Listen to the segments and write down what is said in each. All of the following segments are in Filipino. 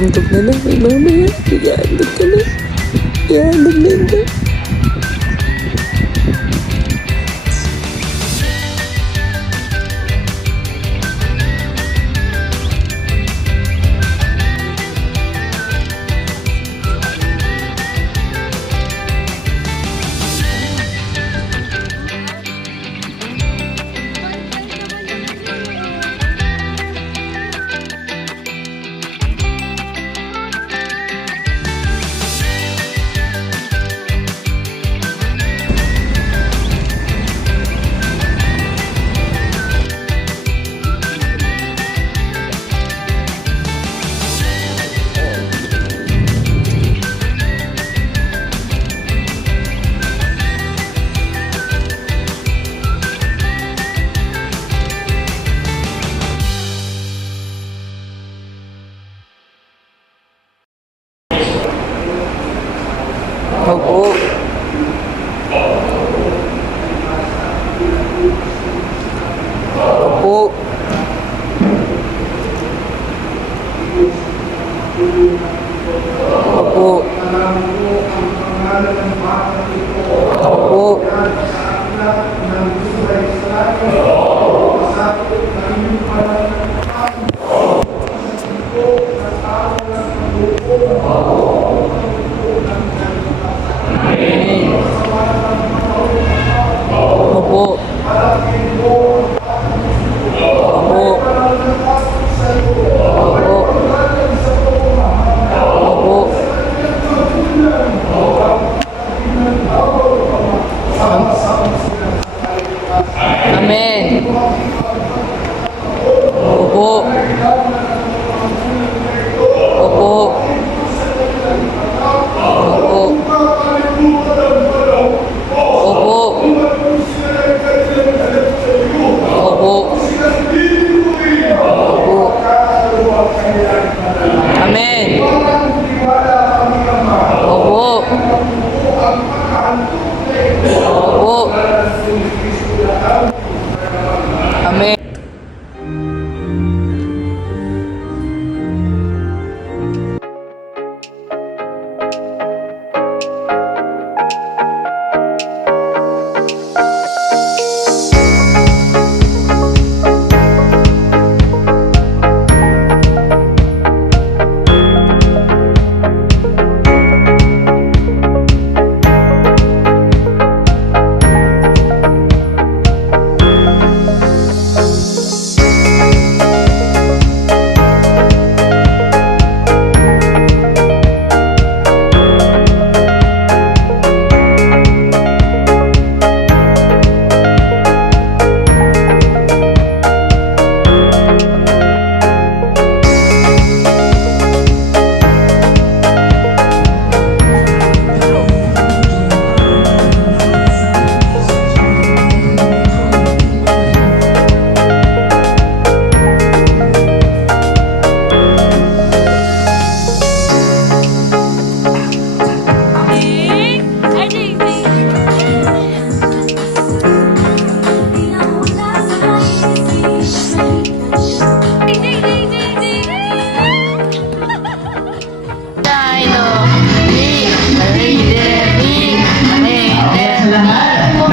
Antok na na. May mamaya. Iyaantok ka na. Iyaantok na ito. Opo. Opo. Opo. Opo. Opo. Amen. Opo. Opo. Opo. Opo. Opo. Opo. Amen. Opo. Opo. Amen.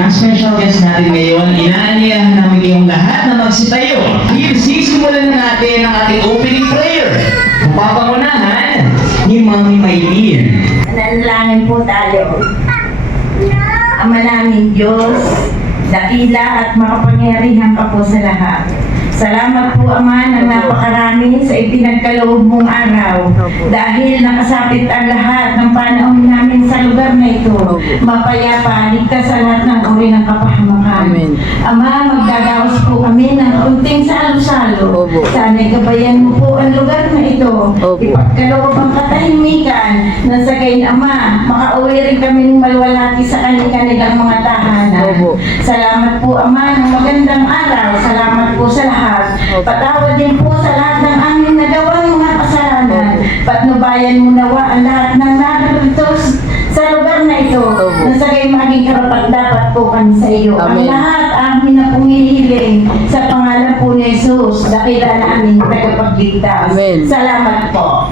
Special guest natin ngayon, inaanyayahan namin kayong lahat na magsitayo. Sisimulan na natin ang ating opening prayer. Papangunahan ni Mami Maylin. Nanalangin po tayo. Ama namin Diyos, dakila at makapangyarihan ka po sa lahat. Salamat po Ama ng napakarami sa ipinagkaloob mong araw. Dahil nakasapit ang lahat ng panahon namin sa lugar na ito. Mapayapa, ligtas sa lahat ng uri ng kapahamakan. Amen. Ama, magdadaos po kami ng kunting salo-salo. Sana'y gabayan mo po ang lugar na ito. Ipagkaloob ang katahimikan na sa gayon Ama, makauwi rin kami ng malwalhati sa kanilang mga tahanan. Salamat po Ama ng magandang araw. Salamat po sa lahat. Patawad din po sa lahat ng aming nagawang mga kasalanan. Patnubayan mo nawa ang lahat ng narito sa lugar na ito. Na sa gayon maging karapat-dapat po kami sa iyo. Ang lahat amin na pumihiling sa pangalan po ni Jesus. Dakila na aming tagapagligtas. Salamat po.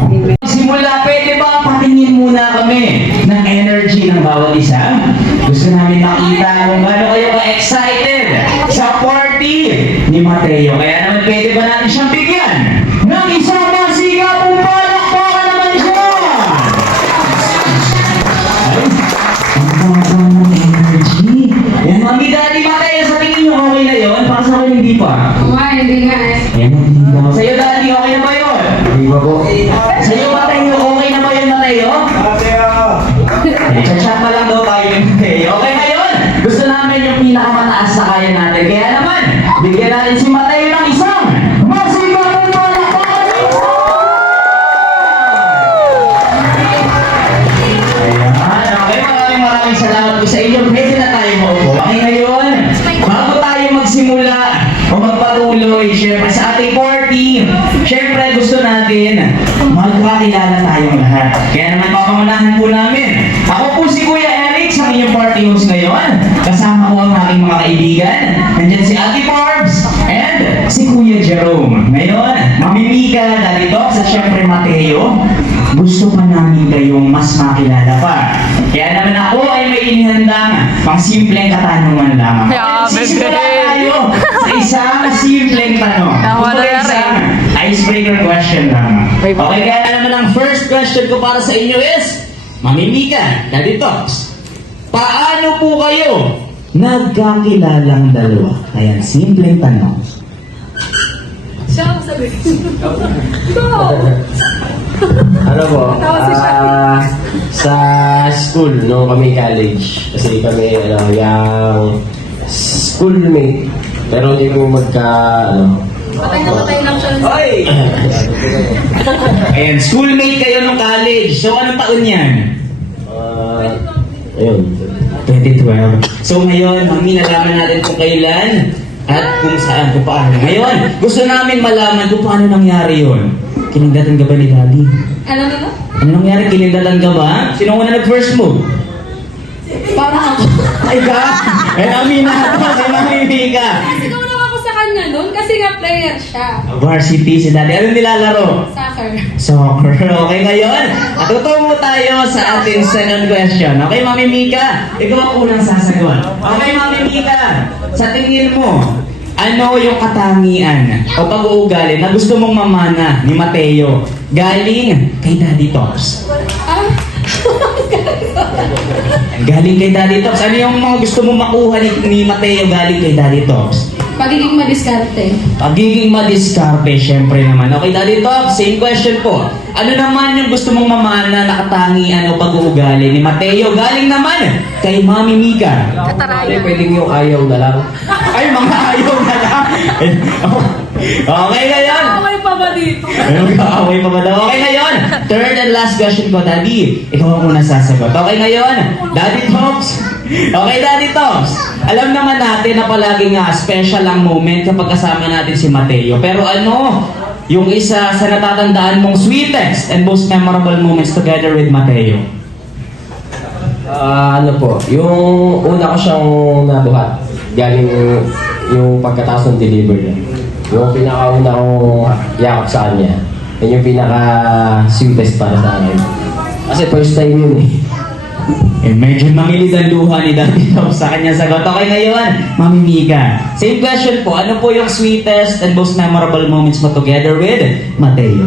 Mika, pwede ba patingin muna kami ng energy ng bawat isa? Gusto namin makita kung gaano kayo ka-excited sa party ni Mateo. Kaya naman pwede ba natin siyang bigyan ng isang masigapong palakpakan naman siya? Ay, ang baba ng energy. Yan, Mami, Daddy, Mateo, sa tingin niyo okay na yun? Para sa akin hindi pa. Hindi nga eh. Ayan, hindi pa. Sa'yo, Daddy, okay na ba yun? Hindi pa po. Sa'yo, Mateo, okay na ba yun, Mateo? Chat na lang daw tayo ni Mateo. Okay ngayon? Gusto namin yung pinakamataas na kaya natin. Kaya naman, bigyan natin si Mateo ng isang masigapong palakpakan. Ayan, okay, maraming salamat po sa inyo. Pwede na tayo maupo. Okay ngayon, bago tayo magsimula o magpatuloy, syempre sa ating party, syempre gusto natin magkakilala tayong lahat. Kaya naman papangunahan po namin. Ako po si Kuya Eric, sa inyong party host ngayon. Kasama ko ang aking mga kaibigan. Nandiyan si Ate Forbes and si Kuya Jerome. Ngayon, Mami Mika, Daddy Tox at syempre Mateo, gusto pa namin kayong mas makilala pa. Kaya naman ako ay may inihandang pang simpleng katanungan lamang. Sisimula tayo sa isang simpleng tanong. Isang icebreaker question lamang. Okay, kaya naman ang first question ko para sa inyo is, Mami Mika, Daddy Tox, paano po kayo nagkakilalang dalawa? Ayan, simpleng tanong. Siya ako sabi. Ano po? Sa school, no kami college. Kasi kami, yung schoolmate. Pero hindi kami Patay na lang siya. Oy! Ayan, schoolmate kayo nung college. So, anong taon yan? Ayun. 2012. So, ngayon, Mami, nalaman natin kung kailan at kung saan, kung paano. Ngayon, gusto namin malaman kung paano nangyari yun. Kinindatan ka ba ni Daddy? Ano na ba? Ano nangyari? Kinindatan ka ba? Sino una nag-first move? Parang ako. Ay ka? Eh, Mami na ako. Ay, Mami Mika. Sigaw lang ako sa kanya nun kasi nga player siya. Varsity si Daddy. Anong nilalaro? Soccer. Soccer. Okay, ngayon, tutungo tayo sa ating second question. Okay, Mami Mika? Ikaw ang unang sasagot. Okay, Mami Mika? Sa tingin mo, ano yung katangian o pag-uugali na gusto mong mamana ni Mateo galing kay Daddy Tox? Ah? Galing kay Daddy Tox. Ano yung mga gusto mong makuha ni Mateo galing kay Daddy Tox? Pagiging madiskarte. Pagiging madiskarte, syempre naman. Okay, Daddy Tox, same question po. Ano naman yung gusto mong mamana na katangian o pag-uugali ni Mateo galing naman kay Mami Mika? Ay, pwedeng yung ayaw na lang. Ay, mga ayaw na lang. Okay, ngayon. Okay pa ba dito? Okay pa ba daw? Okay, ngayon. Third and last question ko, Daddy. Ikaw ang unang sasagot. Okay, ngayon. Daddy Tox. Okay, Daddy Tox. Alam naman natin na palaging special ang moment kapag kasama natin si Mateo. Pero ano yung isa sa natatandaan mong sweetest and most memorable moments together with Mateo? Ano po, yung una ko siyang nabuhat, galing yung pagkatapos ng deliver niya. Yung pinakauna kong yakap sa kanya, yun yung pinaka-sweetest para sa akin. Kasi first time yun eh. Medyo mamilid ang luha ni Daddy Tox sa kanya sagot. Okay, ngayon, Mami Mika. Same question po. Ano po yung sweetest and most memorable moments mo together with Mateo?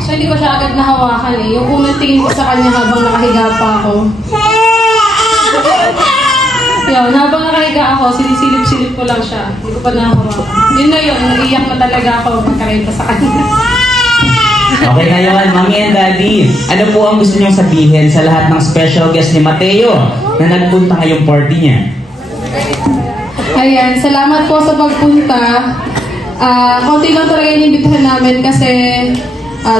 So hindi ko siya agad nahawakan eh. Yung unang tingin ko sa kanya habang nakahiga pa ako. Yun, habang nakahiga ako, sinisilip-silip ko lang siya. Hindi ko pa nahawakan. Yun na yun, naiiyak na talaga ako magkakaita sa kanya. Okay, ngayon, Mami and Daddy, ano po ang gusto niyong sabihin sa lahat ng special guest ni Mateo na nagpunta ngayong party niya? Ayan, salamat po sa pagpunta. Konti lang talaga yung imbitahan namin kasi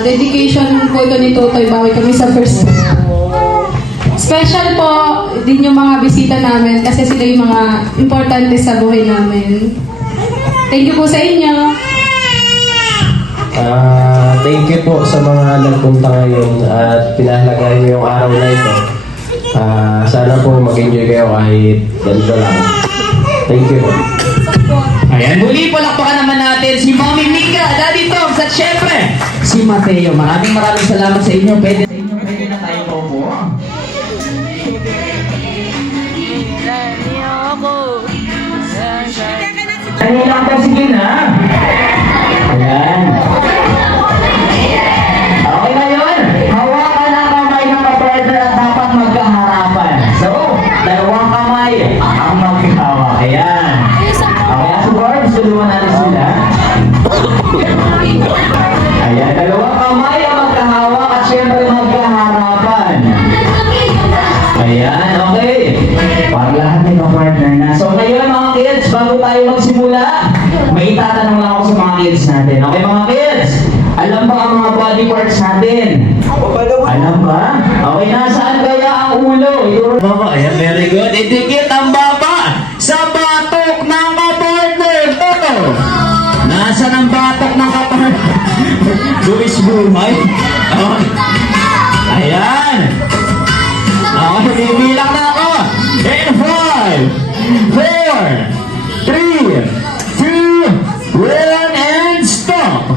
dedication po ito ni Totoy. Bawi kami sa first. Special po din yung mga bisita namin kasi sila yung mga importante sa buhay namin. Thank you po sa inyo. Thank you po sa mga nagpunta ngayon at pinahalagahan niyo yung araw na ito. Sana po mag-enjoy kayo kahit ganito lang. Thank you. Ayan, muli palakpakan naman natin si Mami Mika, Daddy Tox, At syempre, si Mateo. Maraming salamat sa inyo. Pwede na tayo po. Kanina ka sige na. Ayan. Okay na yun. Hawakan ang kamay ng kapartner at dapat magkaharapan. So, dalawang kamay ang magkahawak. Ayan. Okay, so Barbs, tulungan natin sila. Ayan, dalawang kamay ang magkahawak at syempre magkaharapan. Ayan, okay. Para lahat may kapartner na. So ngayon mga kids, bago tayo magsimula, may itatanong lang ako sa mga kids natin. Okay mga kids, alam ba ang mga body parts natin? Alam ba? Okay, nasaan kaya ang ulo? Baba, ayan, very good. Idikit ang baba sa batok ng kapartner. Ito. Nasaan ang batok ng kapartner? Luis buhay. Okay. Ayan. Okay, bibilang na ako. In 5, 4, 3, 2, 1, and stop.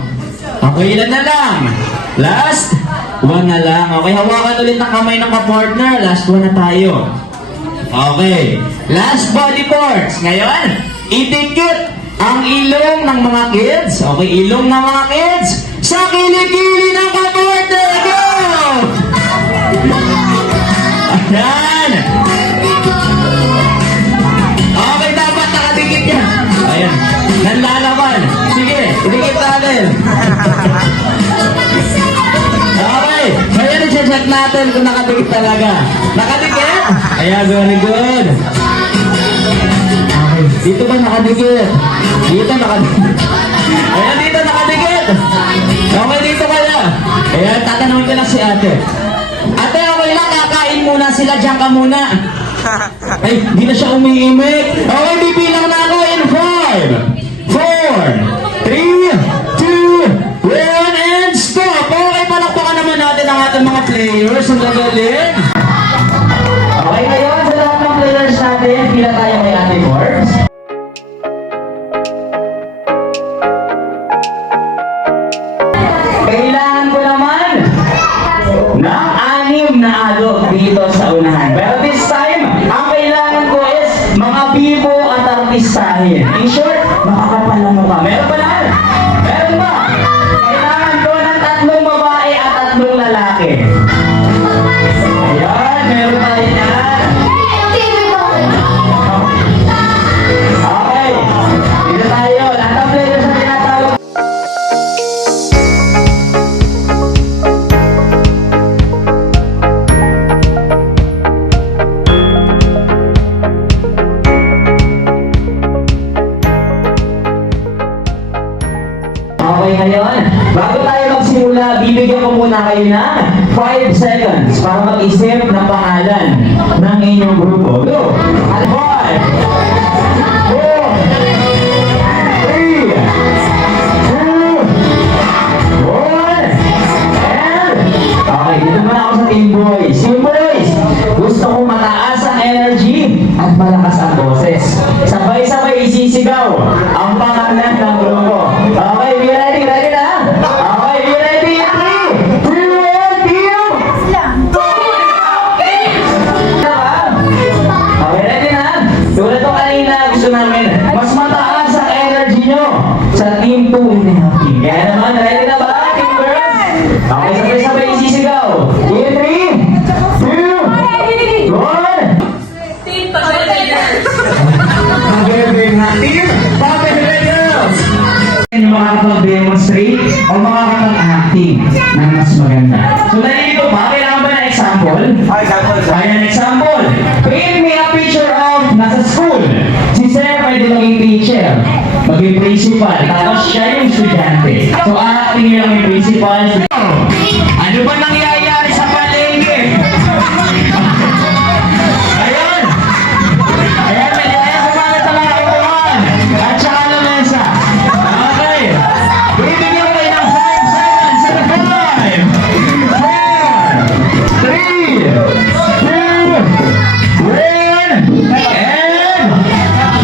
Okay, ilan na lang? Last, 1 na lang. Okay, hawakan ulit ang kamay ng kapartner. Last 1 na tayo. Okay, last body parts. Ngayon, idikit ang ilong ng mga kids. Okay, ilong ng mga kids sa kilikili ng kapartner. Go! Ayan! Okay, dapat nakadikit yan. Ayan, nanlalaman. Sige, idikit natin. Okay, ngayon i-check natin kung nakadikit talaga. Nakadikit? Ayan, very good. Okay, dito ba nakadikit? Dito nakadikit. Ayan, dito nakadikit. Okay, dito kaya. Ayan, tatanungin ko lang si ate. Ate, okay lang, kakain muna sila, diyan ka muna. Ay, hindi na siya umiimik. Okay, bibilang na ako in 5, 4, 3, 2, 1, and stop. Okay, palakpakan naman natin ang ating mga players. Ang gagaling. Okay, ngayon sa lahat ng players natin, pila tayo kay Ate Forbes. Kailangan ko naman ng 6 na alok dito sa unahan. Pero this time, ang kailangan ko is mga bibo at artistahin. In short, makakapal na mukha. Meron ba na? Meron ba? Kailangan ko ng 3 babae at 3 lalaki. Ayan, meron tayo na. Okay, dito tayo. Lahat ng players na tinatawag. Okay, ngayon, bago tayo magsimula, bibigyan ko muna kayo ng 5 seconds para mag-isip ng pangalan ng inyong grupo. Go! 5, 4, 3, 2, 1, and... Okay, dito muna ako sa Team Boys. Team Boys, gusto kong mataas ang energy at malakas ang boses. Sabay-sabay isisigaw ang pangalan ng grupo. Okay, be ready? Ready na? Okay, be ready? 3, 2, 1, team! Okay, ready na? Tulad ko kanina, gusto namin mas mataas ang energy nyo sa Team 2 and a half team. Kaya naman, ready na ba, Team Girls? Okay, sabay-sabay isisigaw. In 3, 2, 1! Magandang natin, Pavel Reyes! Yung makakapag-demonstrate o makakapag-acting na mas maganda. So, nalilito ba? Kailangan ba ng example? Ayan, example. Paint me a picture of nasa school. Si Sir pwede maging teacher, maging principal, tapos siya yung estudyante. So, acting nyo lang yung principal. Ano ba nangyayari sa palengke? Ayan! Ayan, medyo kaya kumalat sa mga upuan. At saka lamesa. Okay. Bibigyan ko kayo ng 5 seconds. 5, 4, 3, 2, 1, and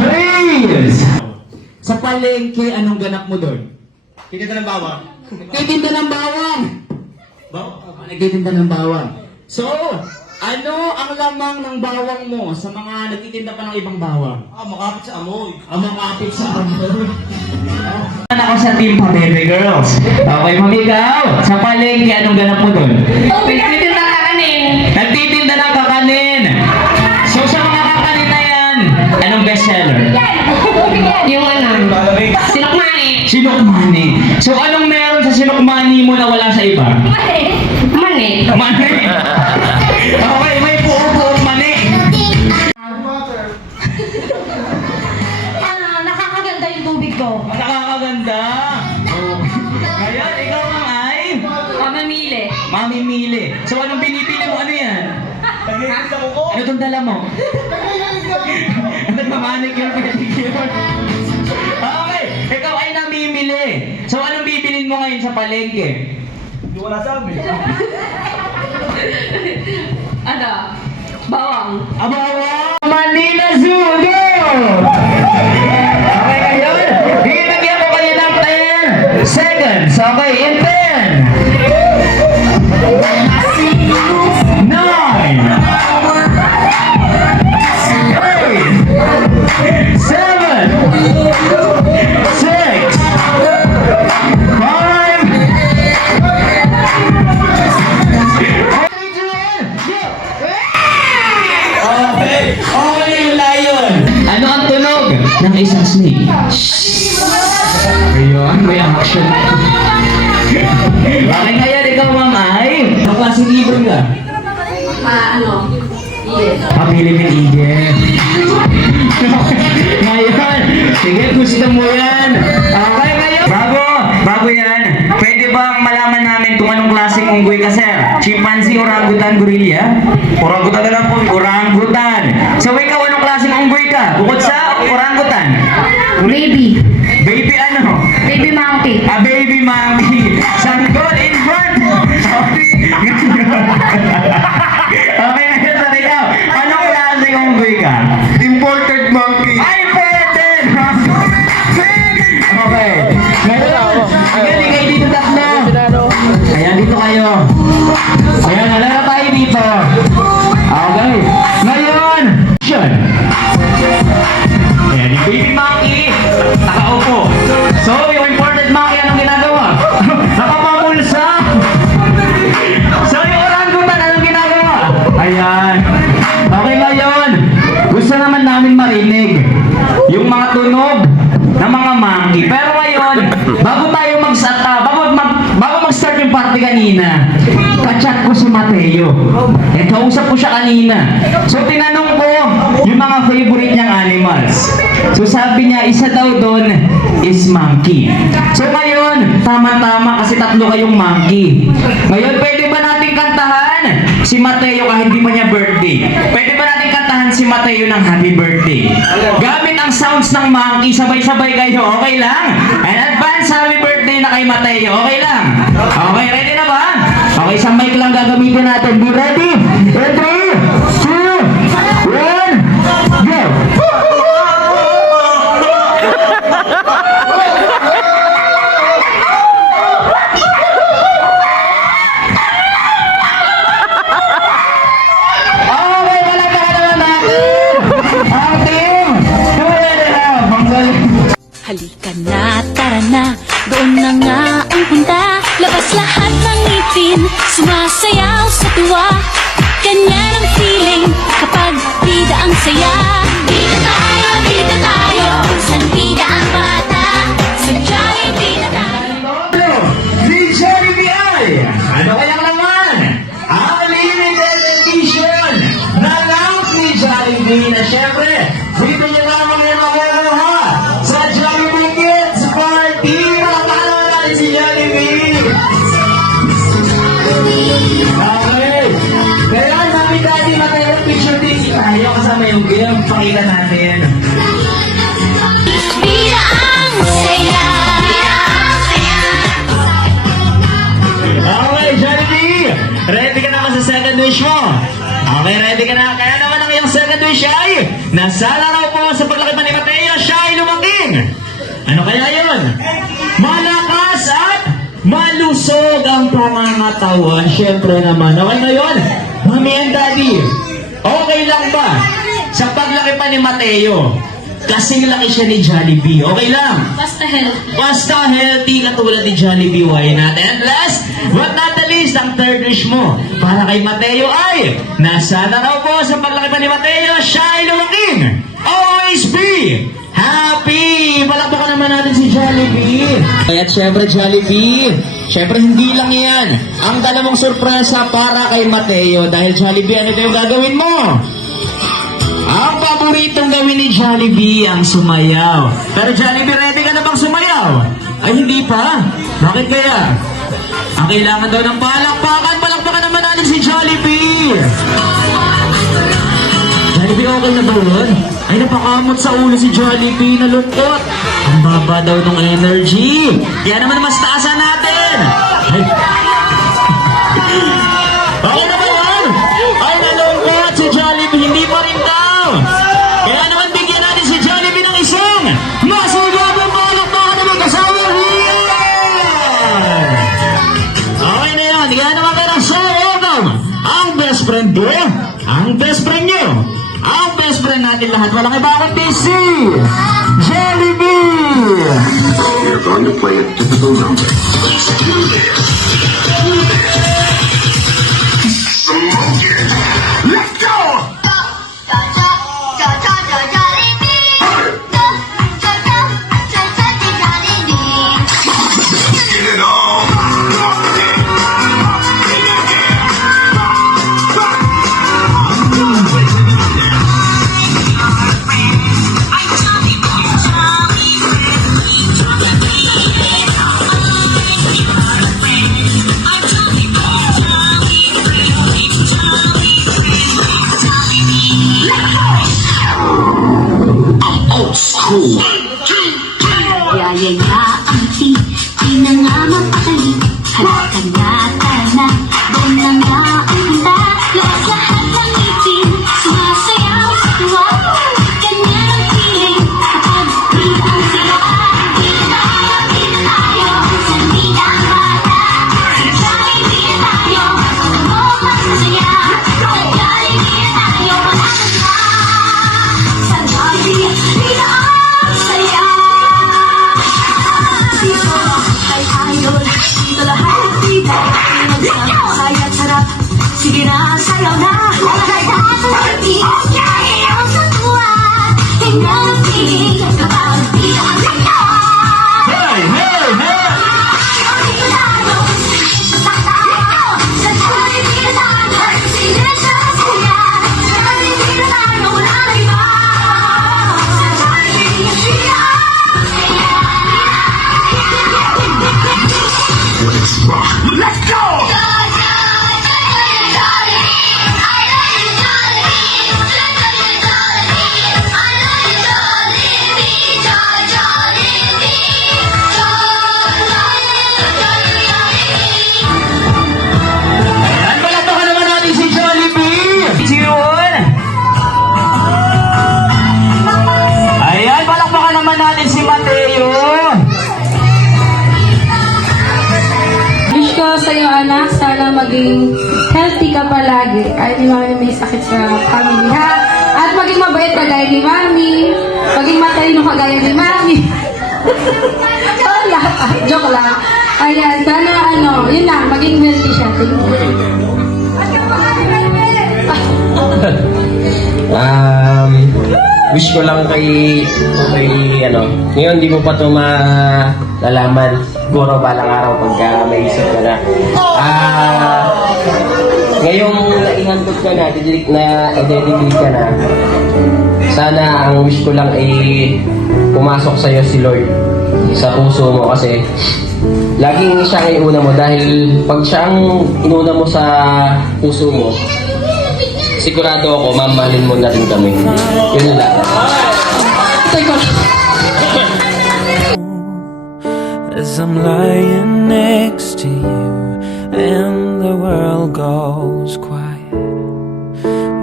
freeze! Sa palengke, anong ganap mo doon? Titinda ng bawang. Nagtitinda ng bawang. Nagtitinda ng bawang. So, ano ang lamang ng bawang mo sa mga nagtitinda pa ng ibang bawang? Makapit sa amoy. Makapit sa amoy. Ako sa Team Pabebe Girls. Okay, mami, ikaw. Sa palengke, anong ganap mo doon? Nagtitinda ng kakanin. Nagtitinda ng kakanin. So, sa mga kakanin na yan, anong bestseller? Yung sinukmani. Sinukmani. So, anong meron sa sinukmani mo na wala sa iba? Mani. Mani. Okay, may buo-buong mani. Nakakaganda yung tubig ko. Nakakaganda. Oh. Ngayon, ikaw ang ay? Mamamili. Mamimili. So, anong pinipili mo? Ano yan? Ano itong dala mo? Nagmamanicure, pedicure. Okay, ikaw ay namimili. So, anong bibilin mo ngayon sa palengke? Hindi wala sabi. Ano? Bawang. Abawa! Manila Zoo! Go! Okay, ngayon, bibigyan ko kayo ng 10 seconds. Okay, in 10, 9, 8, 7, 6, 5, 4, 3, 2, 1, go! Okay, okay yung lion. Ano ang tunog ng isang snake? Ayun, may action. Okay, ngayon ikaw, Ma'am, ay ang klaseng ibon ka? Philippine Eagle. Ngayon, sige, gusto mo yan. Okay, ngayon. Bago yan, pwede bang malaman namin kung anong klaseng unggoy ka, sir? Chimpanzee, orangutan, gorilla? Orangutan na lang po. Orangutan. So, ikaw, anong klaseng unggoy ka? Bukod sa orangutan? Baby. Baby ano? Baby monkey. A baby monkey. Sanggol in front. Okay, ngayon sa ikaw. Anong klaseng unggoy ka? Imported monkey. Ay, pwede! Okay. Ngayon, sige, kayo dito tatlo. Ayan, dito kayo. Ayan, halala tayo dito. Okay. Ngayon, action. Ayan, yung baby monkey, nakaupo. So, yung imported monkey, anong ginagawa? Nakapamulsa. So, yung orangutan, anong ginagawa? Ayan. Okay, ngayon, gusto naman namin marinig yung mga tunog ng mga monkey. Pero ngayon, bago mag-start yung party kanina, ka-chat ko si Mateo. Kausap ko siya kanina. So, tinanong ko yung mga favorite niyang animals. So, sabi niya, isa daw doon is monkey. So, ngayon, tama-tama kasi tatlo kayong monkey. Ngayon, pwede ba natin kantahan si Mateo kahit hindi pa niya birthday? Pwede ba natin kantahan si Mateo ng happy birthday? Gamit ang sounds ng monkey, sabay-sabay kayo, okay lang? And advance happy birthday na kay Mateo, okay lang? Okay, ready na ba? Okay, isang mic lang gagamitin natin. Be ready? In 3, 2, 1, go! Okay, palagpakan naman natin ang team 2.5. Ang galing. Halika na, tara na, doon na nga ang punta. Labas lahat ng ngipin, sumasayaw sa tuwa. Ganyan ang feeling kapag bida ang saya. Bida tayo, san bida ang bata. Sadya'y bida tayo. Ni Jollibee, ano kayang laman? Ang limited edition na lounge ni Jollibee na syempre, dito nyo naman yung makukuha sa Jollibee Kids Party. Makakalaman natin si Jollibee. Okay. Kaya sabi dati Mateo, picture din tayo kasama yung game. Pakita natin. Bida ang saya. Okay, Jollibee! Ready ka na ba sa second wish mo? Okay, ready ka na. Kaya naman ang iyong second wish ay nasa laraw po sa paglaki pa ni Mateo, siya ay lumaking. Ano kaya yun? Malakas at malusog ang pangangatawan. Siyempre naman. Okay na yun? Mami and Daddy, okay lang ba sa paglaki pa ni Mateo? Kasing laki siya ni Jollibee. Okay lang? Basta healthy. Basta healthy katulad ni Jollibee. Why not? And last but not the least, ang third wish mo para kay Mateo ay nasana raw po sa paglaki pa ni Mateo, siya ay lumaking always be happy! Palakpakan naman natin si Jollibee. At syempre Jollibee, syempre hindi lang yan ang dala mong sorpresa para kay Mateo. Dahil Jollibee, ano ito yung gagawin mo? Ang paboritong gawin ni Jollibee ang sumayaw. Pero Jollibee, ready ka na bang sumayaw? Ay hindi pa. Bakit kaya? Ang kailangan daw ng palakpakan. Palakpakan naman natin si Jollibee. Jollibee, okay na ba yun? Ay, napakamot sa ulo si Jollibee. Nalungkot. Ang baba daw ng energy. Kaya naman mas taasan natin. Ay. Okay na ba yan? Ay, nalungkot si Jollibee. Hindi pa rin daw. Kaya naman bigyan natin si Jollibee ng isang masugabong palakpakan na mag-asawa. Okay na yan. Kaya naman kayo ng show. Welcome. Ang best friend ko. Ang best friend nyo. Ang best friend natin lahat. Walang iba kundi si Jollibee. We're going to play a typical number. Let's do this. Smoke it. Let's go! Get it on. Old school. Yayaya ang di na nga mapatali. Halika na, tara na, doon na nga ang punta. Lakas lahat ng ngipin, sumasayaw sa tuwa. Ganyan ang feeling, kapag di ang sila. Di na tayo, sandi ang bata. Jollibee na tayo, mo masasaya. Jollibee na tayo, malakas na. Sa Jollibee, di na ang saya. Dito ay tayo, dito lahat dito. Kaya sarap, sige na, sayaw na. Kaya Jollibee, ayaw sa tuwa. Tingnan ang feeling, kapag dito ang saya. Hey, hey, hey! Dito tayo, sa tayo. Sa Jollibee na tayo, sige na siya saya. Jollibee na tayo, wala na iba. Sa Jollibee, di na Let's rock. Let's go! Ayan, palakpakan naman natin si Jollibee. Yun. Ayan, palakpakan naman natin si Mateo. Wish ko sa iyo, anak, sana maging healthy ka palagi. Kahit di mami may sakit sa family, ha? At maging mabait kagaya ni mami. Maging matalino kagaya ni mami. Wala. Joke lang. Ayan, sana yun lang, maging healthy siya. Thank you. Wish ko lang kay ngayon di mo pa ito malalaman. Siguro balang araw pagka may isip ka na. Ngayong naihandog ka na, i-dedicate ka na, sana ang wish ko lang ay pumasok sa'yo si Lord sa puso mo kasi laging siya ang iuna mo dahil pag siya ang inuna mo sa puso mo, sigurado ako, mamahalin mo na rin kami. Yun lang. As I'm lying next to you and the world goes quiet,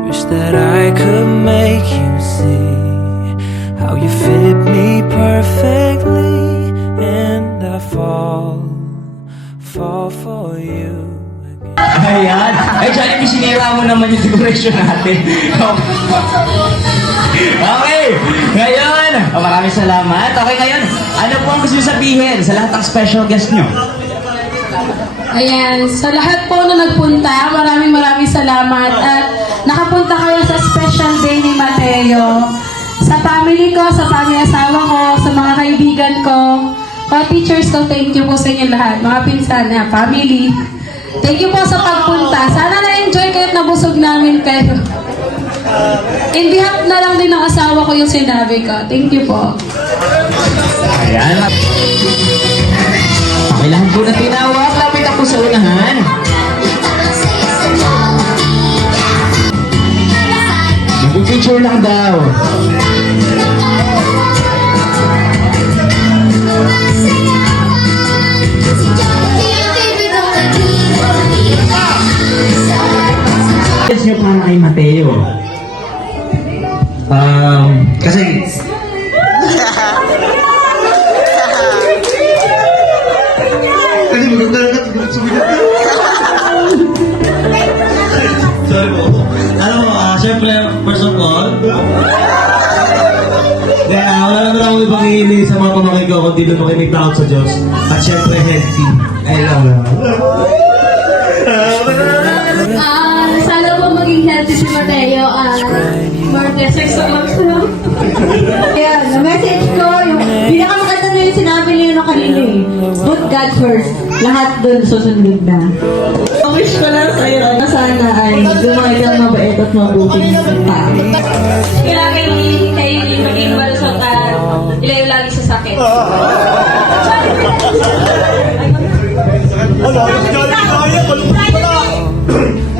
wish that I could make you see how you fit me perfectly, and I fall fall for you. Ayan. Ay, Johnny, sinira mo naman yung decoration natin. Okay. Ngayon, maraming salamat. Okay, ngayon, ano po ang gusto nyo sabihin sa lahat ng special guest nyo? Ayan, sa lahat po na nagpunta, maraming salamat at nakapunta kayo sa special day ni Mateo. Sa family ko, sa family asawa ko, sa mga kaibigan ko, teachers ko, thank you po sa inyo lahat. Mga pinsan na family, thank you po sa pagpunta. Sana na-enjoy kayo at nabusog namin kayo. In behalf na lang din ng asawa ko yung sinabi ko. Thank you po. Ayan. Pakilahan po na tinawag. Lapit ako sa unahan. Mag-picture lang daw. Yes nyo para kay Mateo. Kasi maganda na sorry po. Siyempre, first of all, wala naman ako ibang hihiling sa mga pamangkin ko kundi doon makinig takot sa Diyos. At siyempre, healthy. Ay lang. Sana po maging healthy si Mateo. More blessings sa mga. Ayan, na message ko, yung pinakamaganda na yung sinabi niyo na kanina eh. Put God first. Lahat dun susunod na. Ang wish ko lang sa'yo na sana ay gumaya ng mabait at mabuting tao. Kailangan yung kayo yung maging malusot at ilayo lagi sa sakit.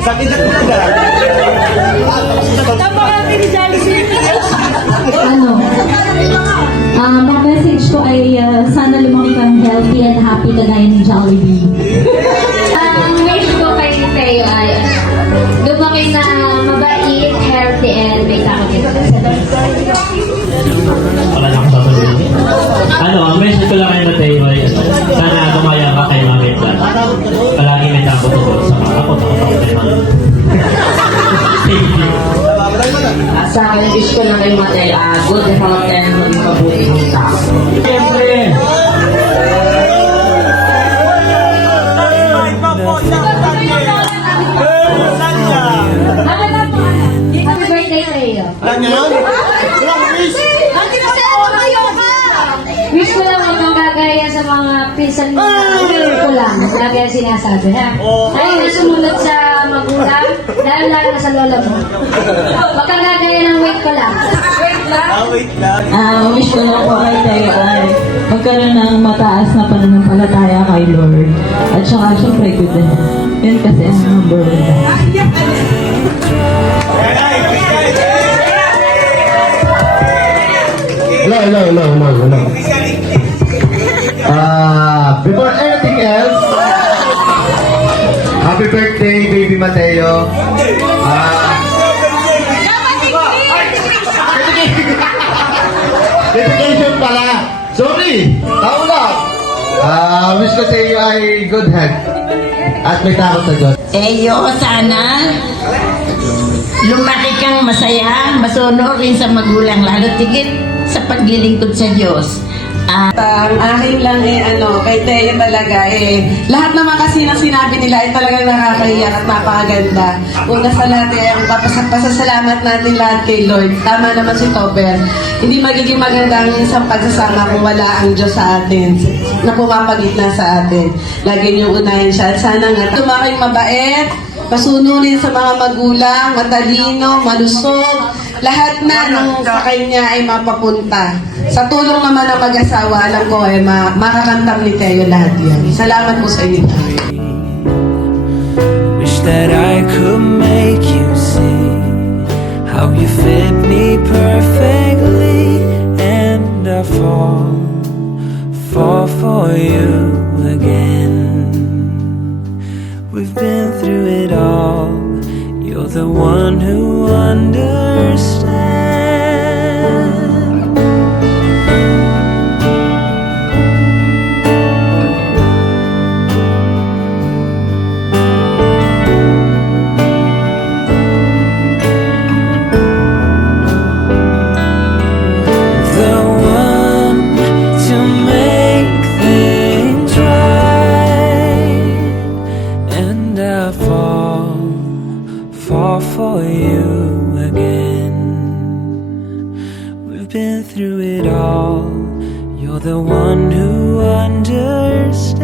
Sakit na talaga. Mag-message ko ay sana lumaki kang healthy and happy kagaya ni Jollibee. Ang wish ko kay Teo ay lumaki na mabait, healthy, and may takot. Wala na akong sasabihin. Ang message ko lang kay Mateo ay sana gumaya ka kay Mami Plan. Palagi may takot ako sa mga ako kay Mami. Thank you. Sa akin, wish ko lang kay Mateo, good health and maging mabuting tao. Siyempre. Happy birthday, Teo. Wish ko lang huwag kang gagaya sa mga pinsan mo na ko lang. Lagi ang sinasabi, ha? Ay, nasumunod sa magulang, lalo na sa lola mo. Huwag kang gagaya ng weight ko lang. Wish ko lang po kay Teo ay magkaroon ng mataas na pananampalataya kay Lord. At saka syempre good na. Yun kasi ang number one. Hello. Before anything else, happy birthday, baby Mateo. Dedication pala. Sorry, naulap. Wish ko sa iyo ay good health at may takot sa Diyos. Teo, sana lumaki kang masaya, masunurin sa magulang, lalo tigit sa paglilingkod sa Diyos. Ang akin lang kay Teo talaga lahat naman kasi ng sinabi nila ay talagang nakakahiyak at napakaganda. Una sa lahat ang pasasalamat natin lahat kay Lord. Tama naman si Tober. Hindi magiging maganda ang isang pagsasama kung wala ang Diyos sa atin, na pumapagitna sa atin. Lagi niyong unahin siya. At sana nga tumakay mabait, masunurin sa mga magulang, matalino, malusog, lahat na nung sa kanya ay mapapunta. Sa tulong naman ng mag-asawa, alam ko makakamtam ni Teo lahat yan. Salamat po sa inyo. Wish that I could make you see how you fit me perfectly, and I fall for you again. We've been through it all. You're the one who understands. you again. We've been through it all. You're the one who understands.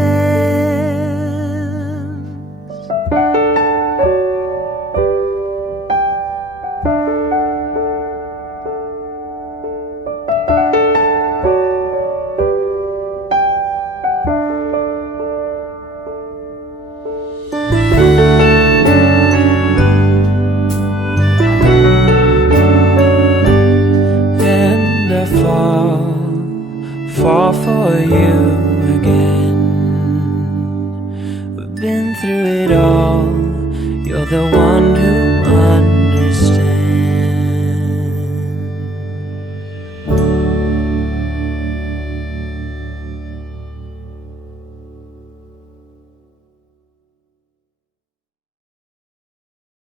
And I fall for you again. We've been through it all. You're the one who